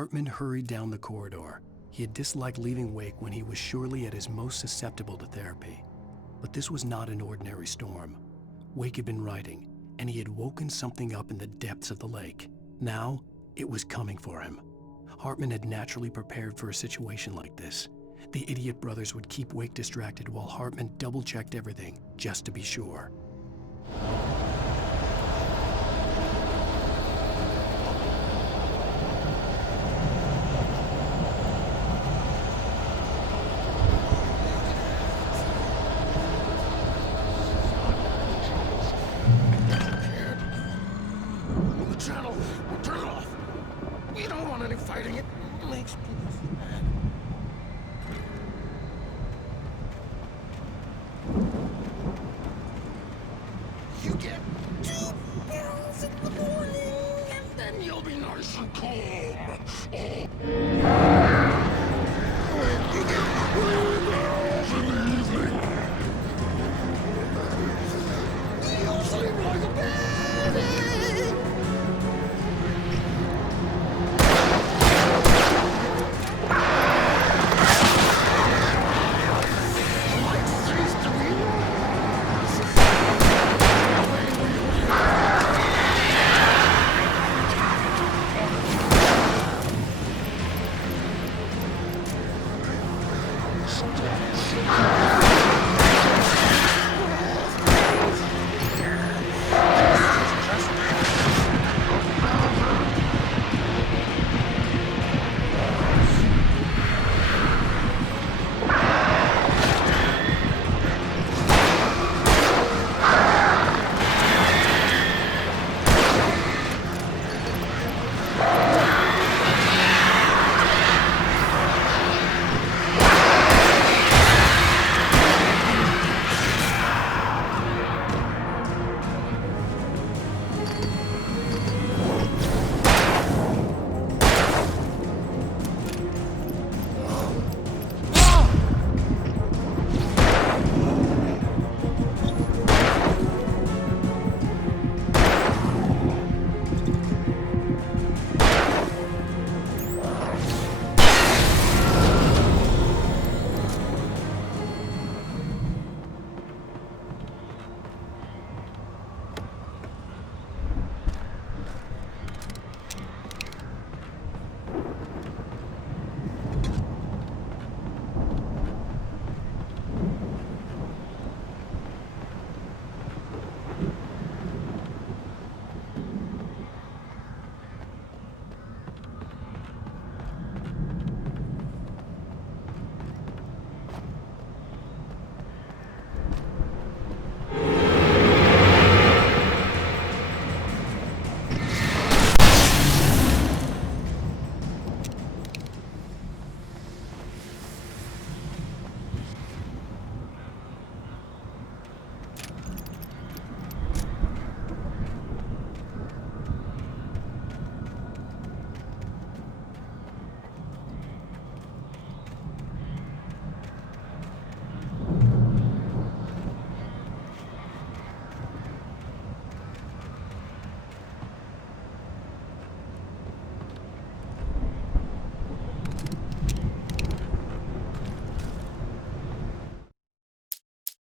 Hartman hurried down the corridor. He had disliked leaving Wake when he was surely at his most susceptible to therapy. But this was not an ordinary storm. Wake had been writing, and he had woken something up in the depths of the lake. Now, it was coming for him. Hartman had naturally prepared for a situation like this. The idiot brothers would keep Wake distracted while Hartman double-checked everything, just to be sure. You get 2 pills in the morning, and then you'll be nice and calm. You get 3 pills in the evening. You'll sleep like a baby.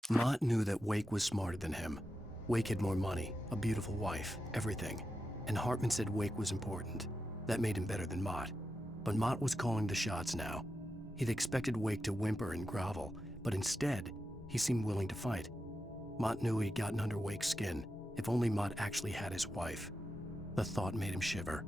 Mott knew that Wake was smarter than him. Wake had more money, a beautiful wife, everything. And Hartman said Wake was important. That made him better than Mott. But Mott was calling the shots now. He'd expected Wake to whimper and grovel, but instead, he seemed willing to fight. Mott knew he'd gotten under Wake's skin. If only Mott actually had his wife. The thought made him shiver.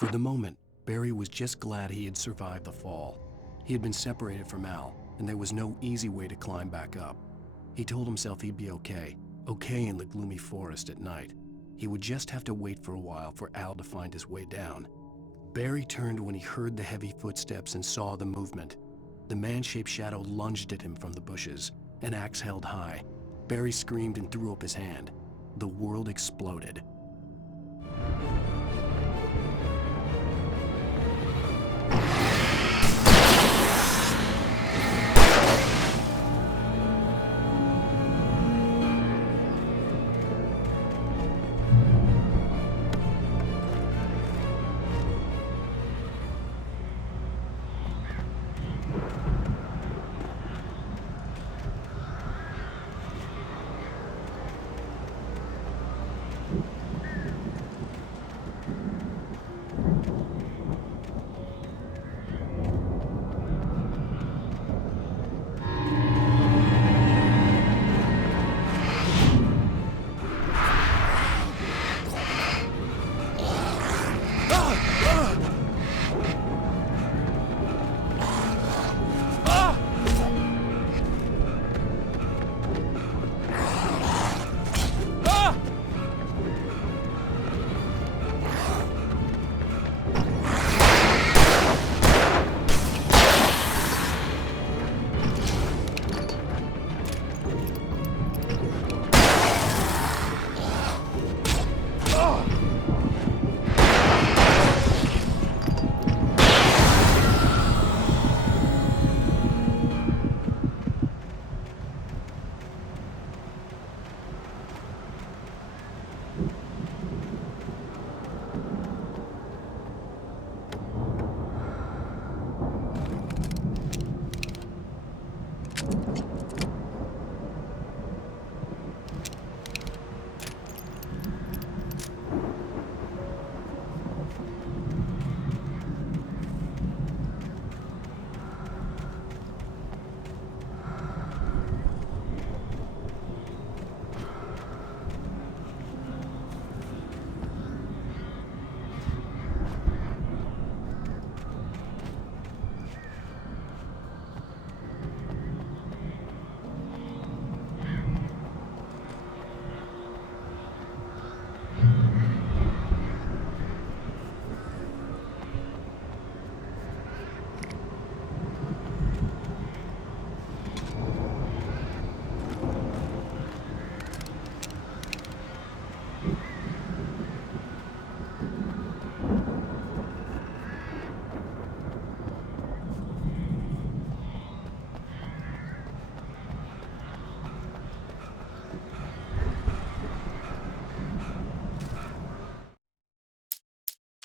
For the moment, Barry was just glad he had survived the fall. He had been separated from Al, and there was no easy way to climb back up. He told himself he'd be okay in the gloomy forest at night. He would just have to wait for a while for Al to find his way down. Barry turned when he heard the heavy footsteps and saw the movement. The man-shaped shadow lunged at him from the bushes, an axe held high. Barry screamed and threw up his hand. The world exploded.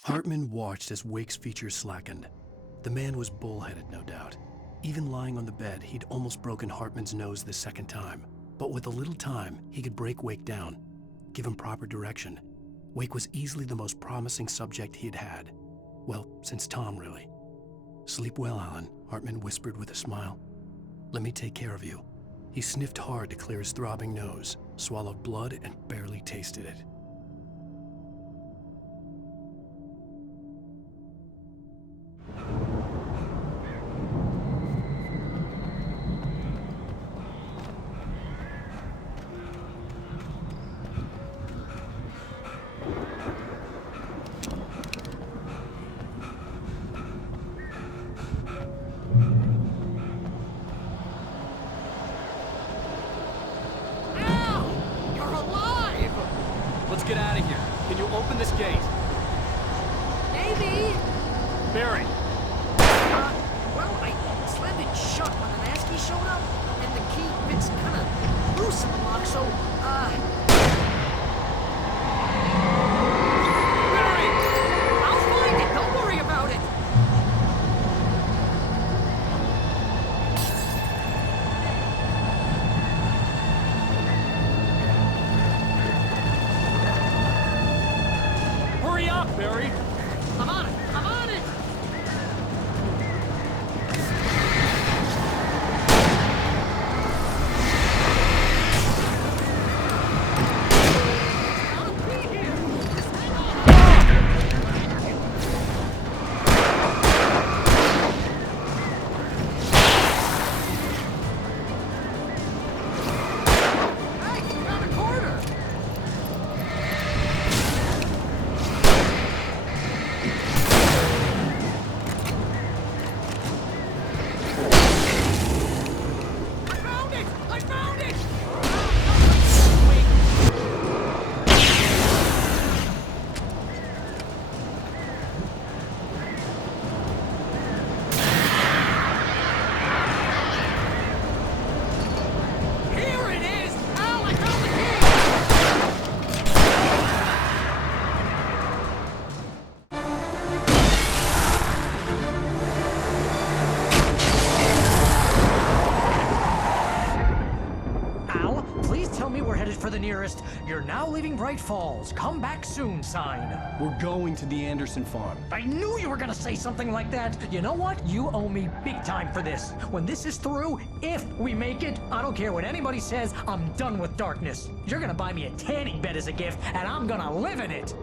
Hartman watched as Wake's features slackened. The man was bullheaded, no doubt. Even lying on the bed, he'd almost broken Hartman's nose the second time. But with a little time, he could break Wake down, give him proper direction. Wake was easily the most promising subject he'd had. Well, since Tom, really. "Sleep well, Alan," Hartman whispered with a smile. "Let me take care of you." He sniffed hard to clear his throbbing nose, swallowed blood, and barely tasted it. Let's get out of here. Can you open this gate? Maybe. Barry! Well, I slammed it shut when the Nasky showed up, and the key fits kind of loose in the lock, so, Barry! I'll find it. Don't worry about it. Hurry up, Barry! I'm on it. I'm on it. nearest "You're now leaving Bright Falls. Come back soon" sign. We're going to the Anderson farm. I knew you were gonna say something like that. You know what? You owe me big time for this. When this is through, if we make it, I don't care what anybody says, I'm done with darkness. You're gonna buy me a tanning bed as a gift, and I'm gonna live in it.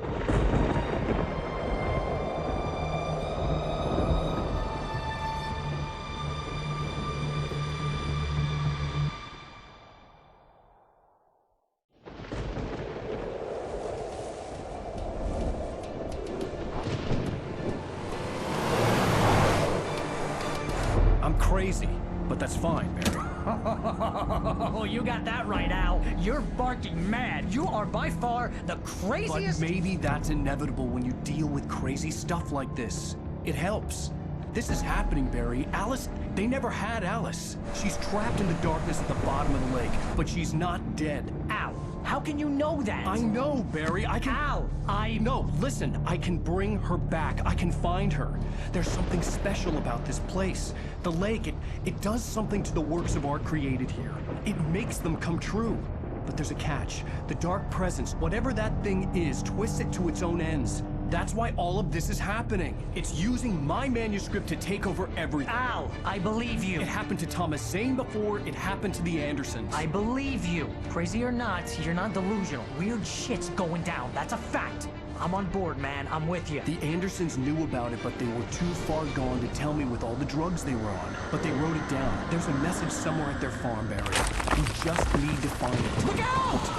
I'm crazy, but that's fine, Barry. Oh, you got that right, Al. You're barking mad. You are by far the But craziest. maybe that's inevitable when you deal with crazy stuff like this. It helps. This is happening, Barry. Alice, they never had Alice. She's trapped in the darkness at the bottom of the lake, but she's not dead. Al, how can you know that? I know, Barry. I can... Al, No, listen. I can bring her back. I can find her. There's something special about this place. The lake, it does something to the works of art created here. It makes them come true. But there's a catch. The dark presence, whatever that thing is, twists it to its own ends. That's why all of this is happening. It's using my manuscript to take over everything. Al, I believe you. It happened to Thomas Zane before, it happened to the Andersons. I believe you. Crazy or not, you're not delusional. Weird shit's going down. That's a fact. I'm on board, man. I'm with you. The Andersons knew about it, but they were too far gone to tell me with all the drugs they were on. But they wrote it down. There's a message somewhere at their farm, Barry. We just need to find it. Look out!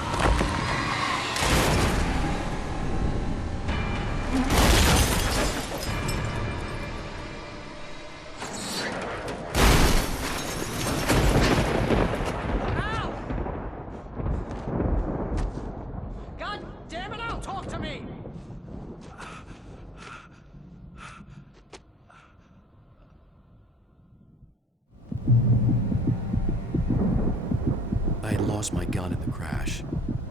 Al! God damn it, Al, talk to me! I had lost my gun in the crash.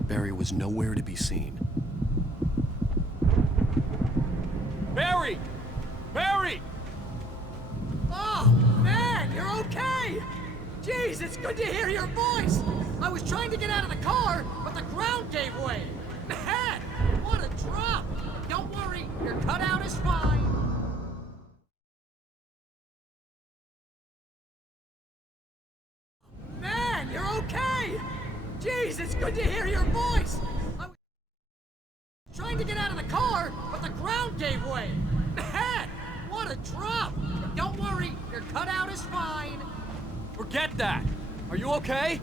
Barry was nowhere to be seen. Barry! Barry! Oh, man, you're okay! Jeez, it's good to hear your voice! I was trying to get out of the car, but the ground gave way! Man, what a drop! Don't worry, your cutout is fine! Man, you're okay! Jeez, it's good to hear your voice! I was trying to get out of the car, but the ground gave way! Man, what a drop! Don't worry, your cutout is fine! Forget that! Are you okay?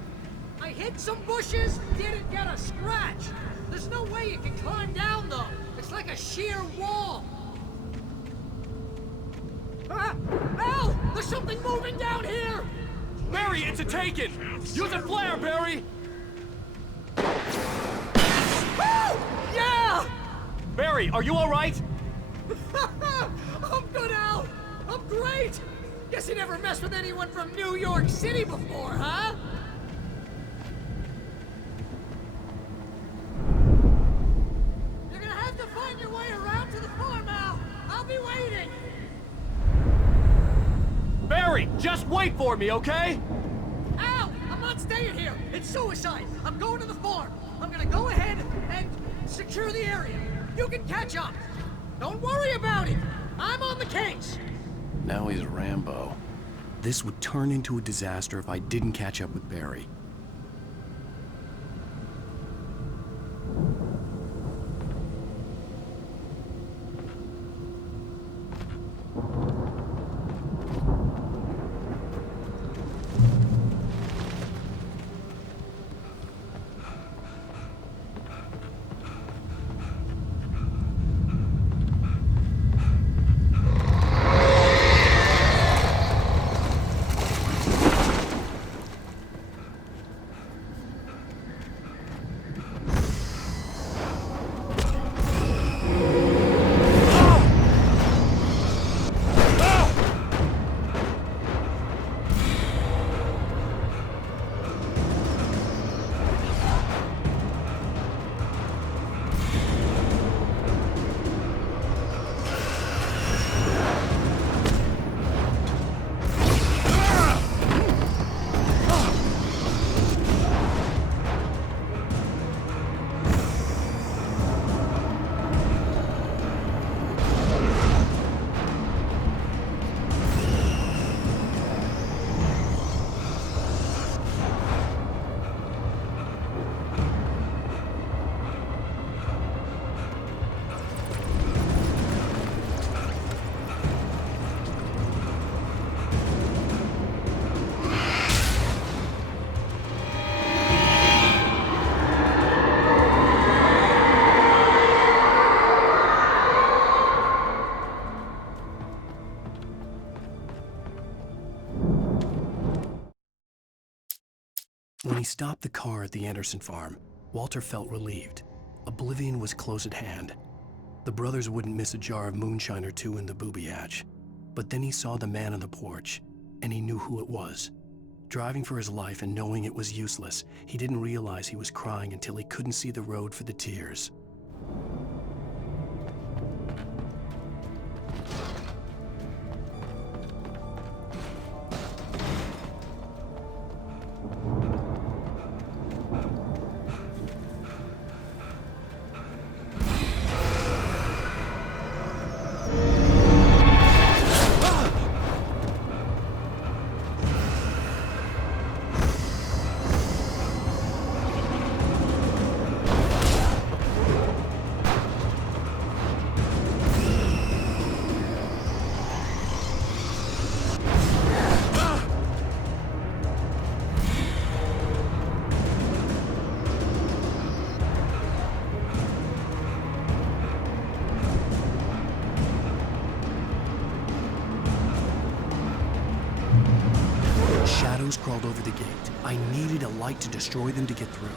I hit some bushes, didn't get a scratch! There's no way you can climb down, though! It's like a sheer wall! Ah! Al! There's something moving down here! Barry, it's a Taken! Use a flare, Barry! Woo! Yeah! Barry, are you alright? I'm good, Al! I'm great! Guess you never messed with anyone from New York City before, huh? You're gonna have to find your way around to the farm, Al! I'll be waiting! Barry, just wait for me, okay? Al! I'm not staying here! It's suicide! I'm going to the farm! I'm gonna go ahead and secure the area. You can catch up! Don't worry about it! I'm on the case! Now he's Rambo. This would turn into a disaster if I didn't catch up with Barry. he stopped the car at the Anderson farm, Walter felt relieved. Oblivion was close at hand. The brothers wouldn't miss a jar of moonshine or two in the booby hatch. But then he saw the man on the porch, and he knew who it was. Driving for his life and knowing it was useless, he didn't realize he was crying until he couldn't see the road for the tears. Shadows crawled over the gate. I needed a light to destroy them to get through.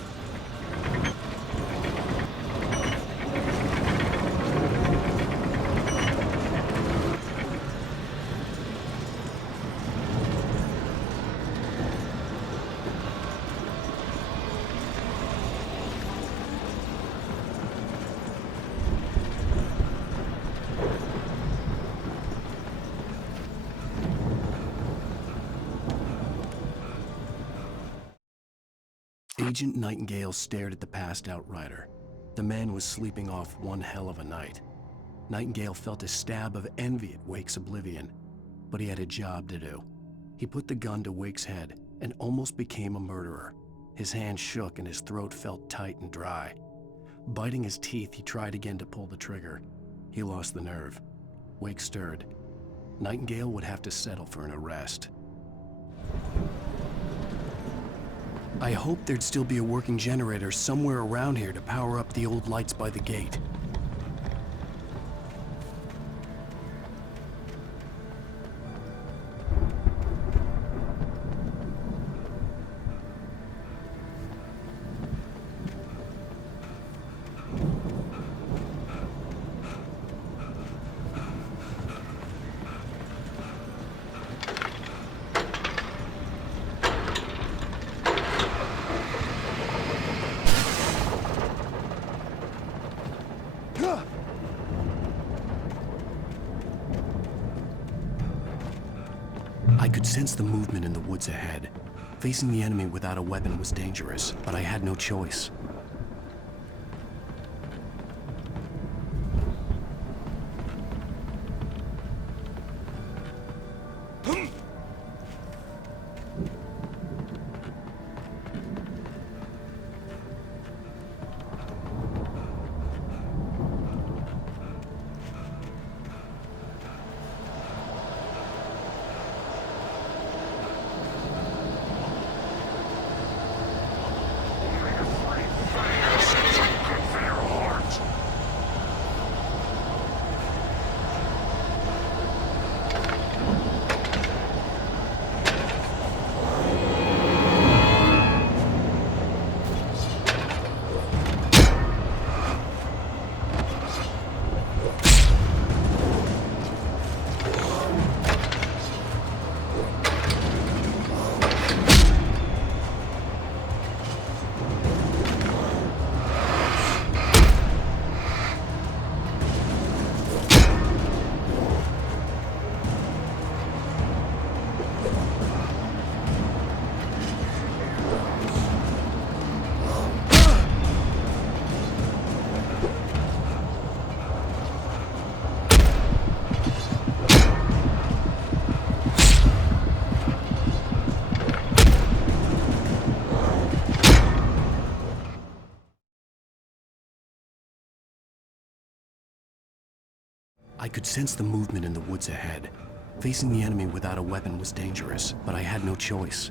Agent Nightingale stared at the passed-out rider. The man was sleeping off one hell of a night. Nightingale felt a stab of envy at Wake's oblivion, but he had a job to do. He put the gun to Wake's head and almost became a murderer. His hand shook and his throat felt tight and dry. Biting his teeth, he tried again to pull the trigger. He lost the nerve. Wake stirred. Nightingale would have to settle for an arrest. I hoped there'd still be a working generator somewhere around here to power up the old lights by the gate. I could sense the movement in the woods ahead. Facing the enemy without a weapon was dangerous, but I had no choice. I could sense the movement in the woods ahead. Facing the enemy without a weapon was dangerous, but I had no choice.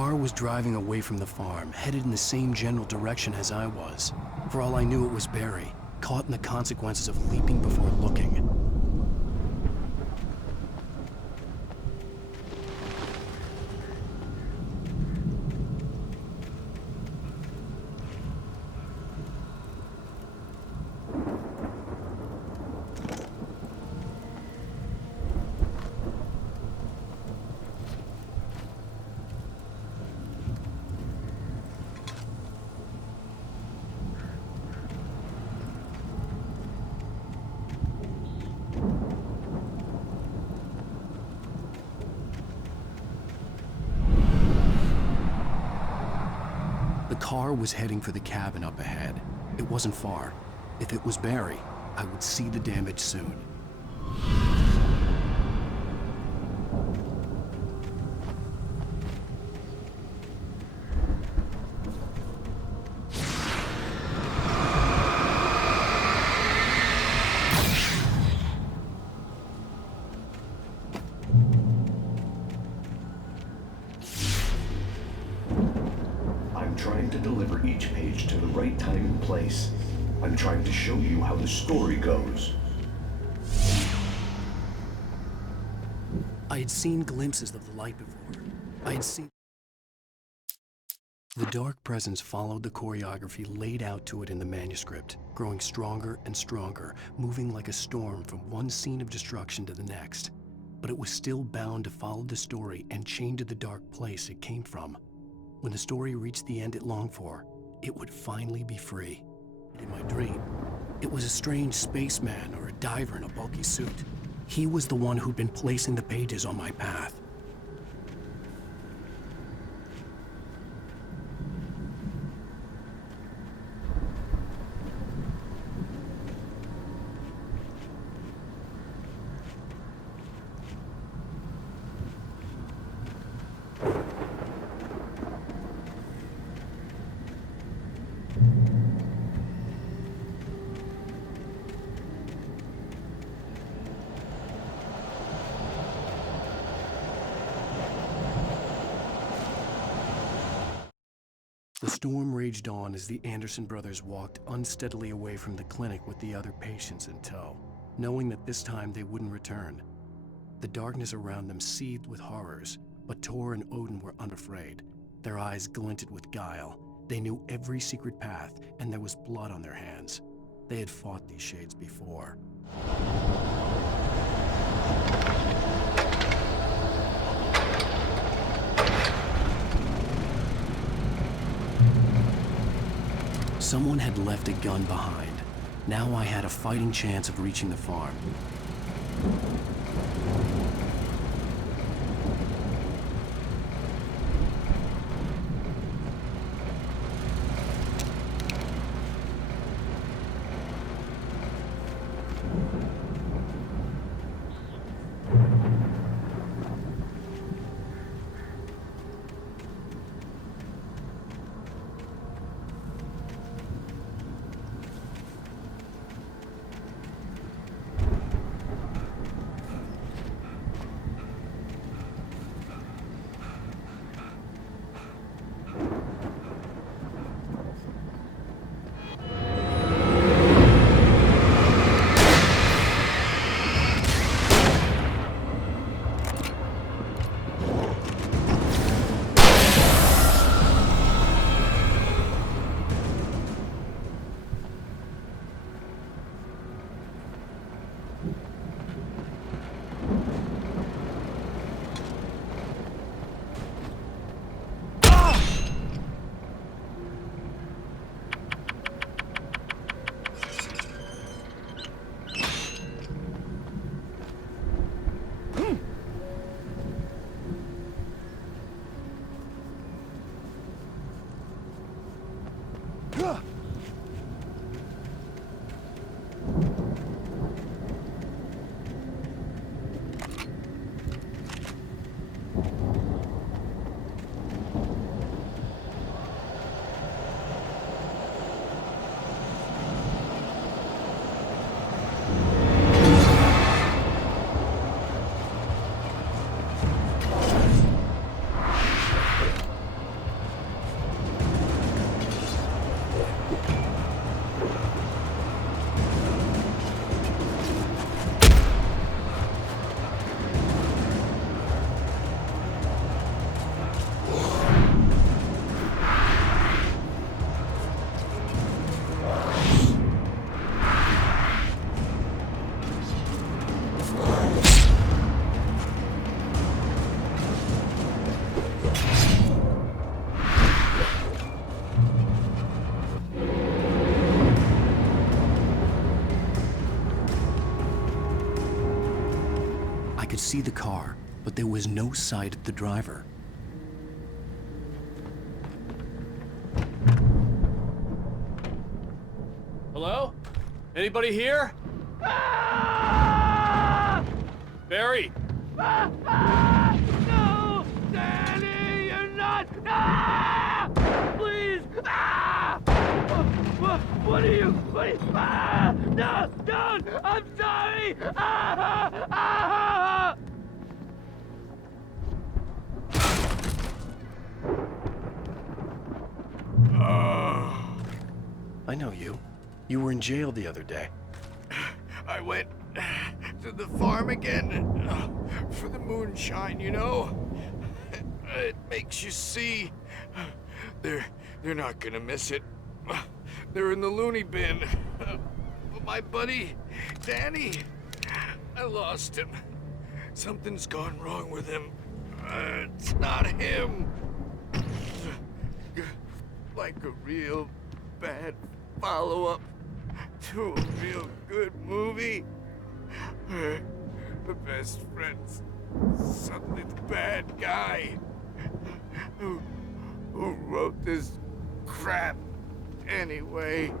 car was driving away from the farm, headed in the same general direction as I was. For all I knew, it was Barry, caught in the consequences of leaping before looking. The car was heading for the cabin up ahead. It wasn't far. If it was Barry, I would see the damage soon. I'm trying to deliver each page to the right time and place. I'm trying to show you how the story goes. I had seen glimpses of the light before. I had seen... The dark presence followed the choreography laid out to it in the manuscript, growing stronger and stronger, moving like a storm from one scene of destruction to the next. But it was still bound to follow the story and chained to the dark place it came from. When the story reached the end it longed for, it would finally be free. In my dream, it was a strange spaceman or a diver in a bulky suit. He was the one who'd been placing the pages on my path. The storm raged on as the Anderson brothers walked unsteadily away from the clinic with the other patients in tow, knowing that this time they wouldn't return. The darkness around them seethed with horrors, but Tor and Odin were unafraid. Their eyes glinted with guile. They knew every secret path, and there was blood on their hands. They had fought these shades before. Someone had left a gun behind. Now I had a fighting chance of reaching the farm. could see the car, but there was no sight of the driver. Hello? Anybody here? Barry! No! Danny, you're not! Ah! Please! Ah! What are you? Ah! No! Don't! I'm sorry! Ah! Ah! I know you. You were in jail the other day. I went to the farm again for the moonshine, you know? It makes you see. They're not gonna miss it. They're in the loony bin. But my buddy, Danny, I lost him. Something's gone wrong with him. It's not him. Like a real bad follow-up to a real good movie. The best friend's suddenly the bad guy who wrote this crap anyway.